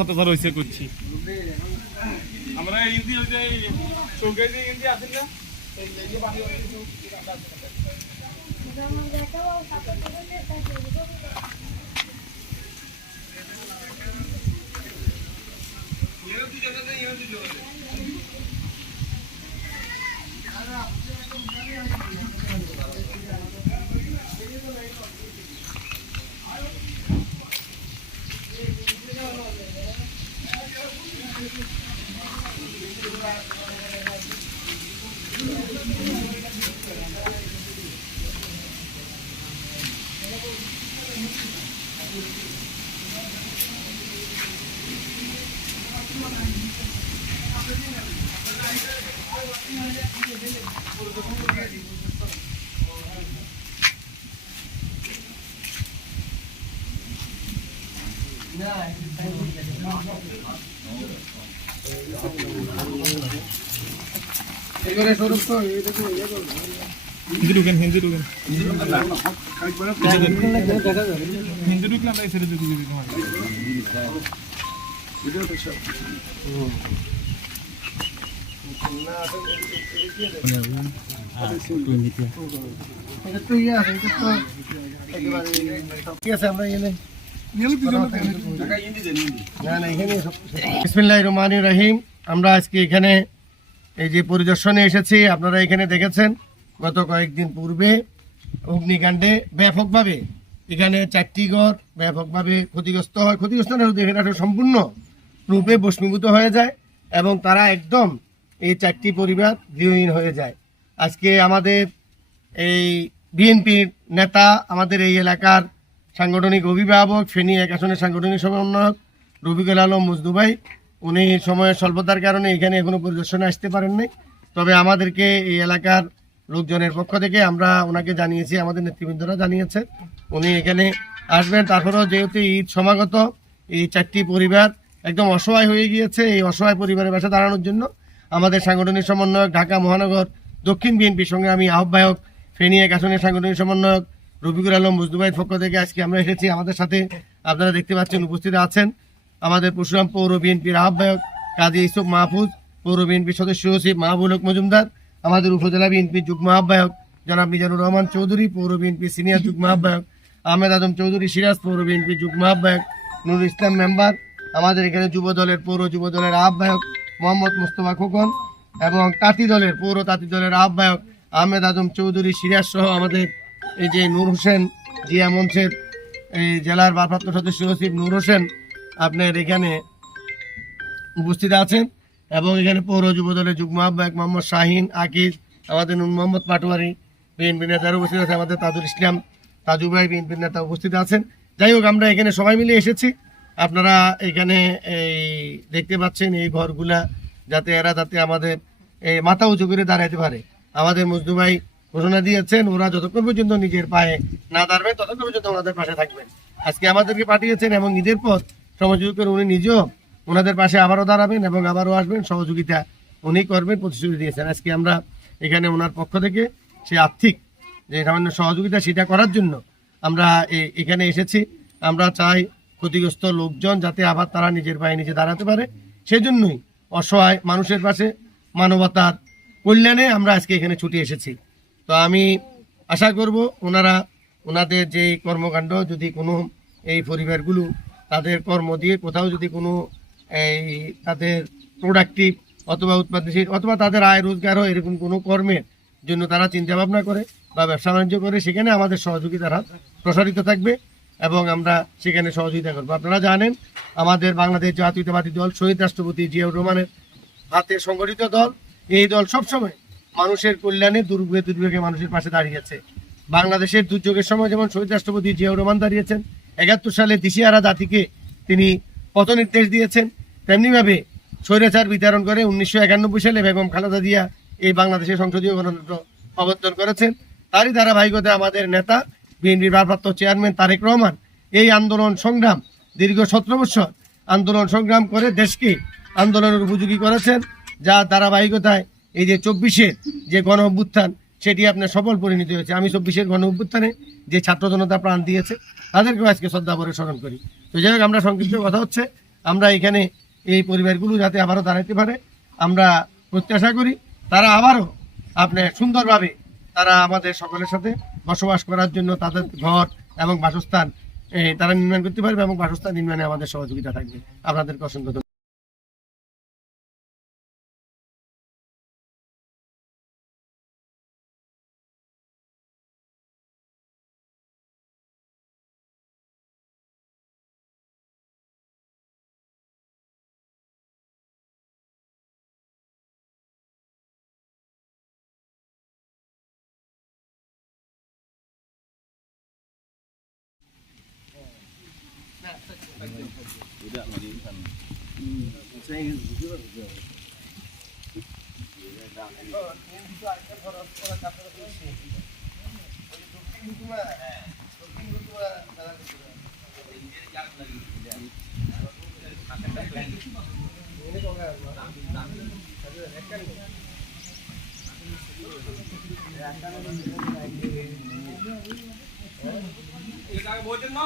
কতবার হয়েছে করছি আমরা হিন্দি হিন্দি আসেন না হিন্দি ঢুকেন হিন্দি ঢুকেন হিন্দি ঢুকলে আমরা ছেড়ে দিতে বিসমিল্লাহির রহমানির রহিম। আমরা আজকে এখানে এই যে পরিদর্শনে এসেছি, আপনারা এখানে দেখেছেন গত কয়েকদিন পূর্বে অগ্নিকাণ্ডে ব্যাপকভাবে এখানে 4টি ঘর ব্যাপকভাবে ক্ষতিগ্রস্ত হয়। ক্ষতিগ্রস্ত এখানে সম্পূর্ণ রূপে ভস্মীভূত হয়ে যায় এবং তারা একদম এই 4টি পরিবার গৃহহীন হয়ে যায়। আজকে আমাদের এই বিএনপির নেতা, আমাদের এই এলাকার সাংগঠনিক অভিভাবক, ফেনী 1 আসনের সাংগঠনিক সমন্বয়ক রফিকুল আলম মজদু ভাই, উনি সময়ের স্বল্পতার কারণে এখানে এখনো পরিদর্শনে আসতে পারেননি। তবে আমাদেরকে এই এলাকার লোকজনের পক্ষ থেকে আমরা ওনাকে জানিয়েছি, আমাদের নেতৃবৃন্দরা জানিয়েছে উনি এখানে আসবেন। তারপরেও যেহেতু ঈদ সমাগত, এই 4টি পরিবার একদম অসহায় হয়ে গিয়েছে। এই অসহায় পরিবারের পাশে দাঁড়ানোর জন্য আমাদের সাংগঠনিক সমন্বয়ক ঢাকা মহানগর দক্ষিণ বিএনপির সঙ্গে আমি আহ্বায়ক, ফেনী 1 আসনের সাংগঠনিক সমন্বয়ক রফিকুল আলম মজদু ভাইয়ের পক্ষ থেকে আজকে আমরা এসেছি। আমাদের সাথে আপনারা দেখতে পাচ্ছেন উপস্থিত আছেন আমাদের পরশুরাম পৌর বিএনপির আহ্বায়ক কাজী ইউসুফ মাহফুজ, পৌর বিএনপির সদস্য সচিব মাহবুল হক মজুমদার, আমাদের উপজেলা বিএনপির যুগ্ম আহ্বায়ক জনাব মিজানুর রহমান চৌধুরী, পৌর বিএনপির সিনিয়র যুগ্ম আহ্বায়ক আহমেদ আজম চৌধুরী সিরাজ, পৌর বিএনপির যুগ্ম আহ্বায়ক নুরুল ইসলাম মেম্বার, আমাদের এখানে যুব দলের পৌর যুব দলের আহ্বায়ক মোহাম্মদ মোস্তফা খোকন এবং তাঁতি দলের পৌর তাঁতি দলের আহ্বায়ক আহমেদ আজম চৌধুরী সিরাজ সহ আমাদের এই যে নূর হোসেন জিয়া মঞ্চের এই জেলার ভারপ্রাপ্ত সদস্য সচিব নূর হোসেন আপনার এখানে উপস্থিত আছেন এবং এখানে পৌর যুব দলের যুগ্ম আহ্বায়ক মোহাম্মদ শাহিন আকিজ, আমাদের নূর মোহাম্মদ পাটোয়ারি বিএনপি নেতারা উপস্থিত আছে, আমাদের তাজুল ইসলাম তাজু ভাই বিএনপির নেতা উপস্থিত আছেন। যাই হোক, আমরা এখানে সবাই মিলে এসেছি। আপনারা এখানে এই দেখতে পাচ্ছেন এই ঘরগুলা যাতে আমাদের মাথা উঁচু করে দাঁড়াতে পারে। আমাদের মজদু ভাই ঘোষণা দিয়েছেন ওরা যতক্ষণ পর্যন্ত নিজের পায়ে না দাঁড়াবে ততক্ষণ পর্যন্ত ওনাদের পাশে থাকবেন। আজকে আমাদেরকে পাঠিয়েছেন এবং ঈদের পর সহযোগী করে উনি নিজেও ওনাদের পাশে আবারও দাঁড়াবেন এবং আবারও আসবেন, সহযোগিতা উনি করবেন প্রতিশ্রুতি দিয়েছেন। আজকে আমরা এখানে ওনার পক্ষ থেকে সে আর্থিক যে সামান্য সহযোগিতা সেটা করার জন্য আমরা এখানে এসেছি। আমরা চাই ক্ষতিগ্রস্ত লোকজন যাতে আবার তারা নিজের পায়ে নিজে দাঁড়াতে পারে, সেজন্যই অসহায় মানুষের পাশে মানবতার কল্যাণে আমরা আজকে এখানে ছুটে এসেছি। তো আমি আশা করব ওনাদের যে কর্মকাণ্ড যদি কোনো এই পরিবারগুলো তাদের কর্ম দিয়ে কোথাও যদি কোনো এই তাদের প্রোডাক্টিভ অথবা উৎপাদনশীল অথবা তাদের আয় রোজগারও এরকম কোনো কর্মের জন্য তারা চিন্তা ভাবনা করে বা ব্যবসা বাণিজ্য করে, সেখানে আমাদের সহযোগিতার হাত প্রসারিত থাকবে এবং আমরা সেখানে সহযোগিতা করবো। আপনারা জানেন আমাদের বাংলাদেশ জাতীয়তাবাদী দল শহীদ রাষ্ট্রপতি জিয়াউর রহমানের হাতে সংগঠিত দল। এই দল সবসময় মানুষের কল্যাণে দুর্ভোগে মানুষের পাশে দাঁড়িয়েছে। বাংলাদেশের দুর্যোগের সময় যেমন শহীদ রাষ্ট্রপতি জিয়াউর রহমান দাঁড়িয়েছেন, 71 সালে দিশিহারা জাতিকে তিনি পথ নির্দেশ দিয়েছেন, তেমনিভাবে স্বৈরাচার বিতরণ করে 1991 সালে বেগম খালেদা জিয়া এই বাংলাদেশের সংসদীয় গণতন্ত্র প্রবর্তন করেছেন। তারই ধারাবাহিকতায় আমাদের নেতা বিএনপির ভারপ্রাপ্ত চেয়ারম্যান তারেক রহমান এই আন্দোলন সংগ্রাম দীর্ঘ 17 বছর আন্দোলন সংগ্রাম করে দেশকে আন্দোলনের উপযোগী করেছেন, যা ধারাবাহিকতায় এই যে 24-এর যে গণ অভ্যুত্থান সেটি আপনার সফল পরিণত হয়েছে। আমি 24-এর গণ অভ্যুত্থানে যে ছাত্র জনতা প্রাণ দিয়েছে তাদেরকেও আজকে শ্রদ্ধা ভরে স্মরণ করি। তো যাই হোক, আমরা সংক্ষিপ্ত কথা হচ্ছে আমরা এখানে এই পরিবারগুলো যাতে আবারও দাঁড়াতে পারে আমরা প্রত্যাশা করি, তারা আবারও আপনার সুন্দরভাবে তারা আমাদের সকলের সাথে বসবাস করার জন্য তাদের ঘর এবং বাসস্থান তারা নির্মাণ করতে পারবে এবং বাসস্থান নির্মাণে আমাদের সহযোগিতা থাকবে। আপনাদেরকে অসংখ্য ধন্যবাদ। এটা বলছেন না